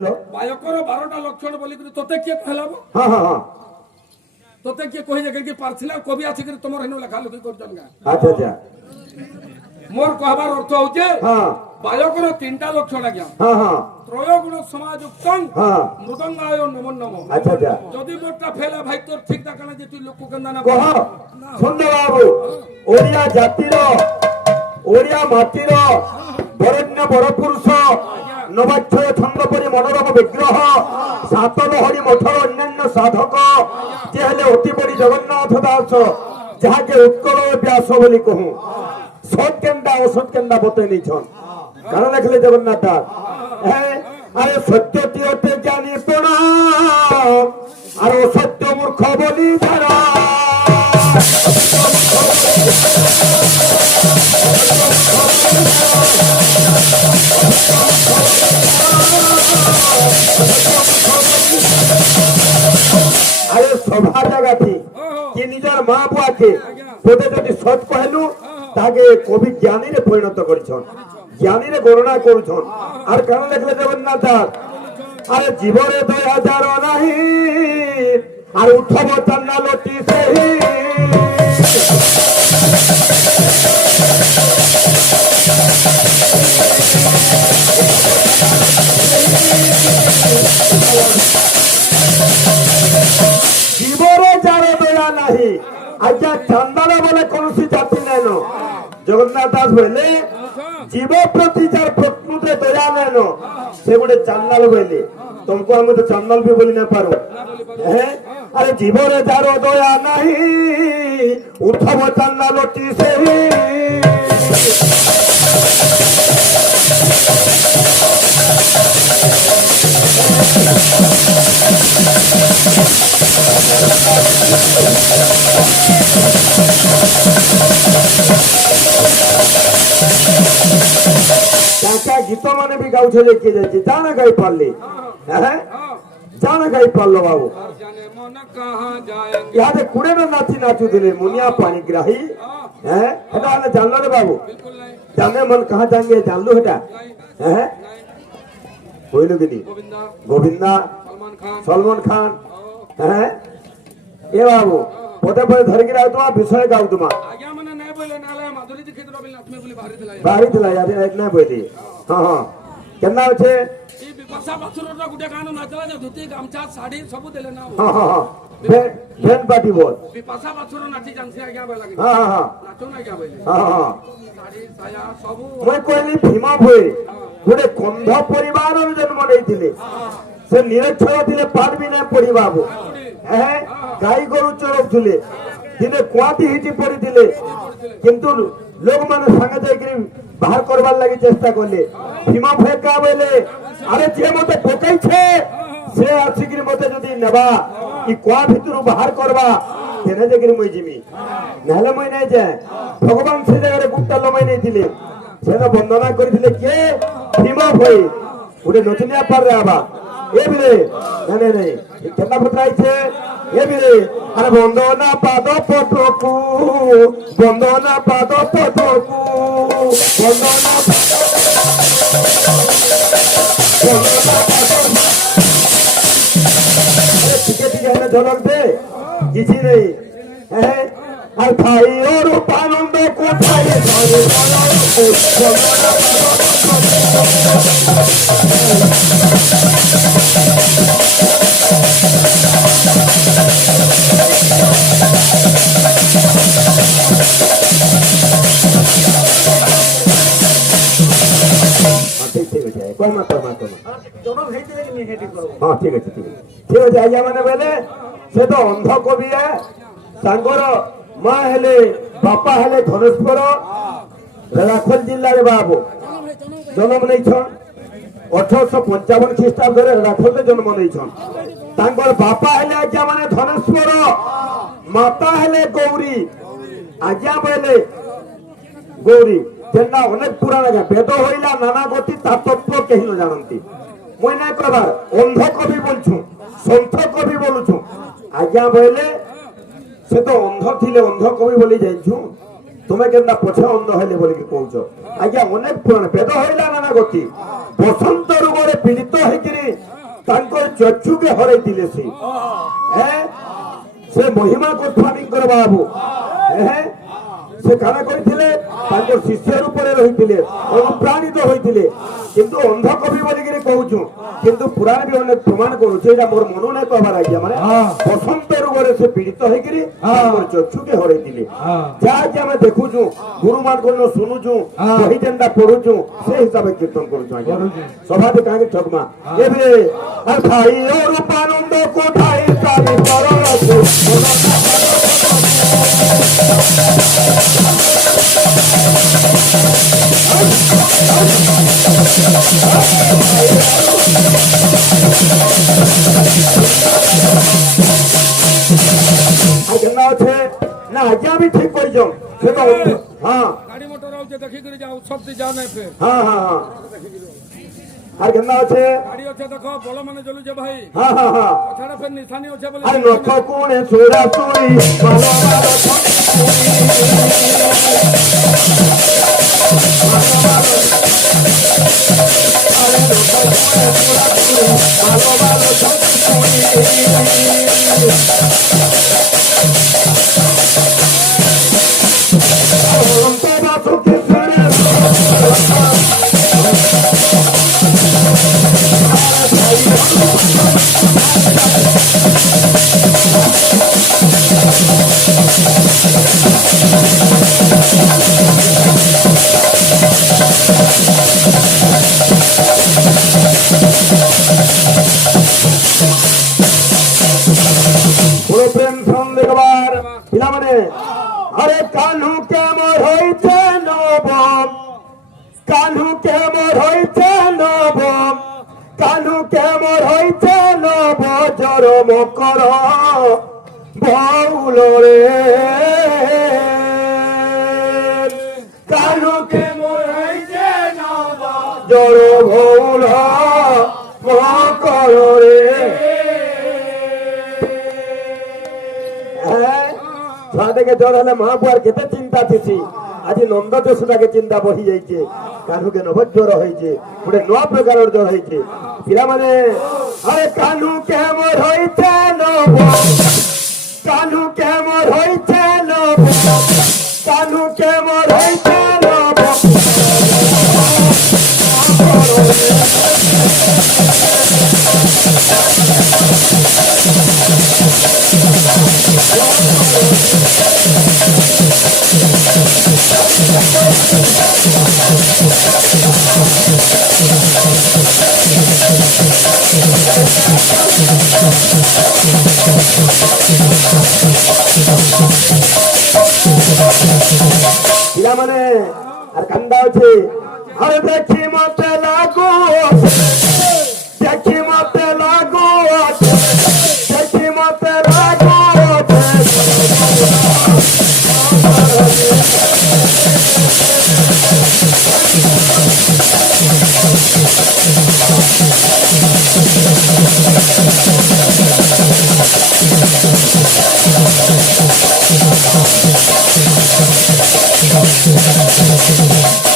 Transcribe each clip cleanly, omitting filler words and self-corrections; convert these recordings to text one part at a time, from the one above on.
biker 12टा लक्षण बोली तोते किए कहलाबो हाँ हाँ हाँ तोते किए कहि जे कि पारथिला कवि आछि कि तमर हेनो लेखा लुकी करजन गा अच्छा अच्छा मोर कहबार अर्थ होचे हाँ बायकर 3टा लक्षण आज्ञा हाँ हाँ त्रय गुण समायुक्तं हाँ मृदंगाय नमो नमो अच्छा अच्छा जदि मोरटा फेला भाई तोर ठीक ता काना जे तू लोक कंदा ना कह सुंदर बाबू ओडिया जातिर ओडिया माटीर बरण्य बड़ पुरुष नवाक्षर छंद परि मनोरम विग्रह सात लहरी मठर अन्यान्य साधक जे हेले अति बड़ी जगन्नाथ दास जहाँके उत्कल व्यास बोली कहूँ सत केन्दा असत केन्दा बतई नहीं छन कारण लिखले जगन्नाथ दास अरे सत्य तियते ज्ञानी प्रणाम अरे असत्य मूर्ख बोली धारा अरे सभा जगह थी कि निजर माँ बुआ थे बोधे जदि सच कहलु ताके कवि ज्ञानी रे परिणत करिछन ज्ञानी रे गणना करूछन आर कारण लिखले जगन्नाथ दास अरे जीवरे दया जार नाही आर उठब चन्ना लोटी सेही जीवरे जार दया नाही आज्ञा चंदन बोले कौन सी जाति नैन जगन्नाथ दास बोले जीव प्रति जार प्रकृति दया नैन से गोटे चंदन बोले तुमको हम तो चंदन भी बोली ना पारो अरे जीवरे जार दया नहीं उठब चंदा लोटी से गीत मैंने भी गाँव लेके जाए जाना गाई पार्ली जाना गाई पार्लो बाबू यहाँ कुड़े ना नाची नाचू दिले मुनिया पानी ग्राही है जान लो रे बाबू जाने मन कहाँ जाएंगे जान लो हटा है कोई लोग नहीं गोविंदा सलमान खान है ये बाबू पोते पोते धर गिरा तुम विषय गाऊ तुम बाहरी दिला यार एक नहीं बोली हाँ हाँ केना होचे ई विपाशा बाथुरटा गुटे गानो नाचला जे धोती गामछा साड़ी सब देले ना हां हां हां बेन पार्टी बोल विपाशा बाथुर नाची जानसे आज्ञा बोला लागे हां हां हां नाचो ना क्या बोले हां हां साड़ी साया सब মই कहली भीमा भोई गुटे कंध परिवार रे जन्म लेथिले से निरक्षर थिले पाठ भी नै पढ़ी बाबू गाई गरु चरौथिले दिने क्वाटी हिची पड़िथिले किंतु लोग माने संगे जाई बाहर करबार लागि चेष्टा करले भीमा भोई का बोले अरे जे मते ठोकाई छे से आसिकरी मते जदी नेबा कि क्वा भितरु बाहर करबा तेने जगिरी मई जिमी नहले मई नै जाय भगवान से जगह गुप्ता लमई नै थिले सेना वंदना करिथिले के भीमा भोई गुटे नचनिया पार रे आबा ए बिरे नै नै केतना पत्राई छे ए बिरे अरे वंदना पाद पटकू वंदना पाद पटकू वंदना ठीक है झलक दे किसी नहीं है और भाई और आनंद को हाँ ठीक है ठीक है आज्ञा मैंने बोले से तो अंध कवि है तांकर माँ हेले बापा हेले धनेश्वर रेलाखोल जिल्ला रे बाबू जन्म नहीं छन 1855 ख्रीष्टाब्द रे रेलाखोल रे जन्म नहीं छन तांकर बापा हेले आज्ञा माने धनेश्वर माता हेले गौरी आज्ञा बोले गौरी जेना अनेक पुराण है वेद होइला नाना गति तात्पर्य केहि न जानंती মই নাই কবার অন্ধ কবি বলছু সন্থ কবি বলছু আজ্ঞা বলে সে তো অন্ধ থিলে অন্ধ কবি বলি যাইছু তুমি কেননা পছে অন্ধ হইলে বলি কହୁଛ আজ্ঞা অনেক পুরাণ বেদ হইলা নানা গতি বসন্ত রোগরে পীড়িত হইকিরি তাঙ্কর চক্ষুকে হরাইଥିଲେ ସେ ମହିମା ଗୋସ୍ୱାମୀଙ୍କର ବାବୁ ସେ କାଣା କରିଥିଲେ ତାଙ୍କର ଶିଷ୍ୟ ରୂପରେ ରହିଥିଲେ ଅନୁପ୍ରାଣିତ ହୋଇଥିଲେ କିନ୍ତୁ ଅନ୍ଧ କବି ବୋଲିକିରି କହୁଛୁ କିନ୍ତୁ ପୁରାଣ ବି ଅନେକ ପ୍ରମାଣ କରୁଛି ଏଇଟା ମୋର ମନ ନାଇଁ କହିବାର ଆଜ୍ଞା ମାନେ ବସନ୍ତ ରୋଗରେ ସେ ପୀଡ଼ିତ ହେଇକିରି ତାଙ୍କର ଚକ୍ଷୁକେ ହରେଇଥିଲେ ଯାହାକି ଆମେ ଦେଖୁଛୁ ଗୁରୁମାନଙ୍କର ଶୁଣୁଛୁ ବହି ଯେନ୍ତା ପଢୁଛୁ ସେ ହିସାବରେ କୀର୍ତ୍ତନ କରୁଛୁ ଆଜ୍ଞା ସଭାରେ କାହିଁକି ଠକମା ଏବେ ଥାଇ ରୂପାନନ୍ଦ କୋଠାଇ ଚାଲି କରଛୁ না আজ্ঞা भी ठीक कर जो से तो हां गाड़ी मोटर आउ जे देखि कर जाओ सब से जाने फिर हां हां हां আর কেন আছে गाड़ी আছে দেখো বল মানে চলু যে ভাই हां हां हां ছাড়া ফের নিশানি আছে বলে আর নখ কোণে সোরা সুরি ভালো ভালো প্রেম সন্দেহবার পিলা মানে আরে কানু কেমন হইছে নবম কানু কেমন হইছে নবম কানু কেমন হইছে নব জর মকর বউল রে কানু কেমন হইছে নব জর বউল মকর রে ଛୁଆଟାକେ ଜ୍ୱର ହେଲେ ମା ବୁଆର କେତେ ଚିନ୍ତା ଥିସି ଆଜି ନନ୍ଦ ଯଶୋଦାକେ ଚିନ୍ତା ବହି ଯାଇଛେ କାହ୍ନୁକେ ନବ ଜ୍ୱର ହେଇଛେ ଗୋଟେ ନୂଆ ପ୍ରକାରର ଜ୍ୱର ହେଇଛେ ପିଲାମାନେ ଆରେ କାହ୍ନୁ କେମର ହୋଇଛେ ନବ କାହ୍ନୁ କେମର ହୋଇଛେ ନବ କାହ୍ନୁ କେମର ହୋଇଛେ ନବ ପିଲାମାନେ আর কান্দা আছে আরে দেখি মতে লাগু দেখি মতে লাগু দেখি মতে লাগু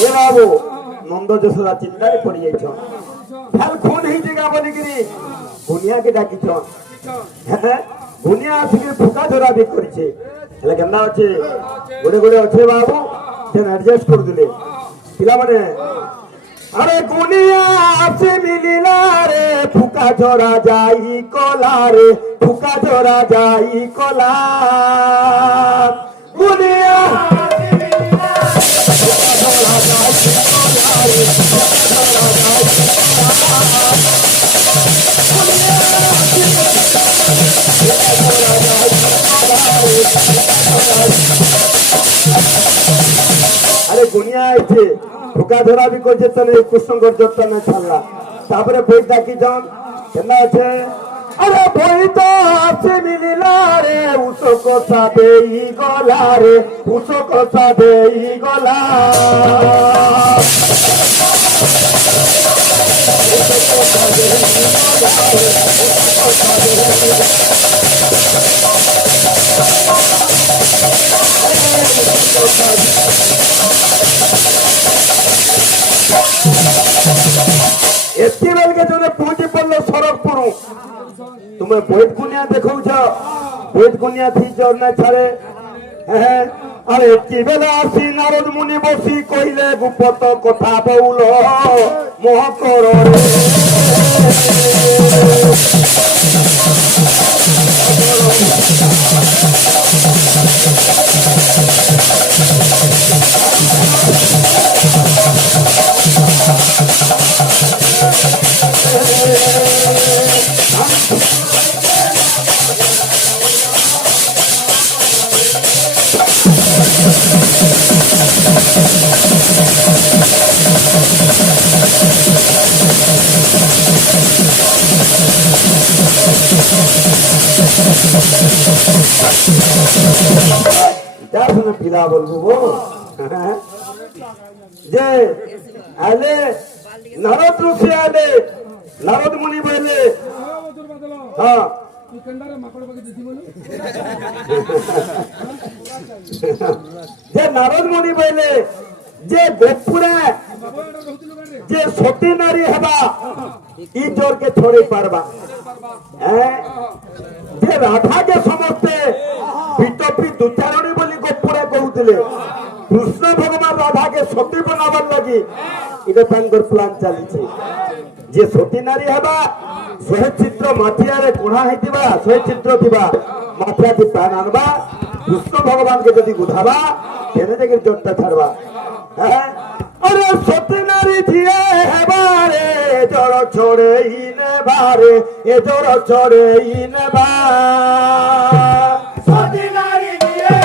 এ বাবু নন্দ যশোদা চিন্তায় পড়ি যাইছ ফেল খুন হইছে গা বলিকিরি গুনিয়াকে ডাকিছ হ্যাঁ গুনিয়া আসিকি ফুকা ধরা বিক করেছে ହେଲେ କେନ୍ତା ଅଛି ଗୋଟେ ଗୋଟେ ଅଛେ ବାବୁ ସେ ଆଡଜଷ୍ଟ କରିଦେଲେ ପିଲାମାନେ আরে গুনিয়া আসি মিলিলা রে ফুকা ঝরা যাই কলা রে ফুকা ঝরা যাই কলা গুনিয়া আরে গুনিয়া আইছে ফুকা ধরা বি করছে তনে কুসঙ্গর যত্ন ছাড়লা তারপরে বই ডাকি যান কেন আছে আরে বই তো আছে মিলিলা রে উসো কথা দেই গলা রে উসো কথা দেই গলা কথা তুমি বৈদ কুনিয়া দেখৌছ বৈদ কুনিয়া থি জর্না ছাড়ে হ্যাঁ আরে কি বেলা আসি নারদ মুনি বসি কইলে গুপ্ত কথা বউল মোহ কর যার সঙ্গে পিলা বলবো গো যে আলে নারদ ঋষি আলে নারদ মুনি বলে হ্যাঁ যে নারদ মুনি বলে যে গোপুরে যে সতী নারী হেবা ই জোরকে ছড়াই পারবা হ্যাঁ যে রাধাকে সমস্তে বিটপি দুচারণী বলি গোপুরে কହୁଥିଲେ কৃষ্ণ ভগবান রাধাকে সতী বনাবার লাগি এটা তাঙ্কর প্লান চালিছে যে সতী নারী হেবা শহে চিত্র মাথিয়ারে কোণা হইতিবা শহে চিত্র থিবা মাথিয়াটি প্রাণ আনবা কৃষ্ণ ভগবানকে যদি বুঝাবা তেনে দেখে জোরটা ছাড়বা হ্যাঁ আরে সতী নারী দিয়ে হেবারে জড় ছড়ে ইনে বারে এ জড় ছড়ে ইনে বা সতী নারী দিয়ে